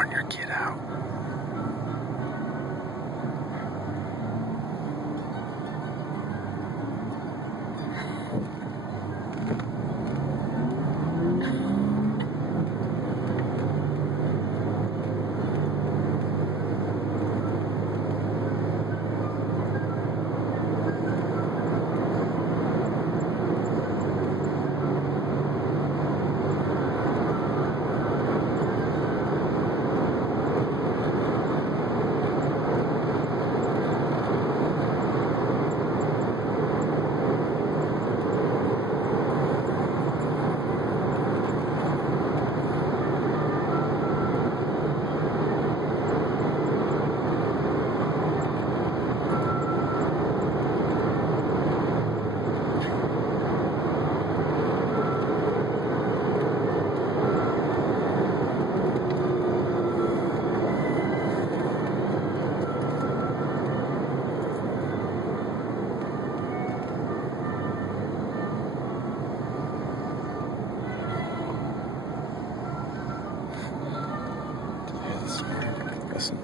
escorting your kid out. Listen.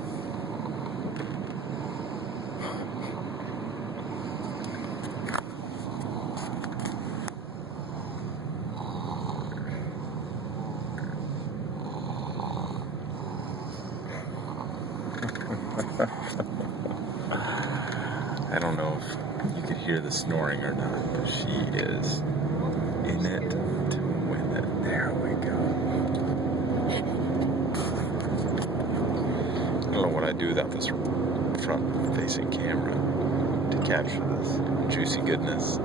I don't know if you can hear the snoring or not, but she is in it to win it. There we go. I don't know what I'd do without this front-facing camera to capture this juicy goodness.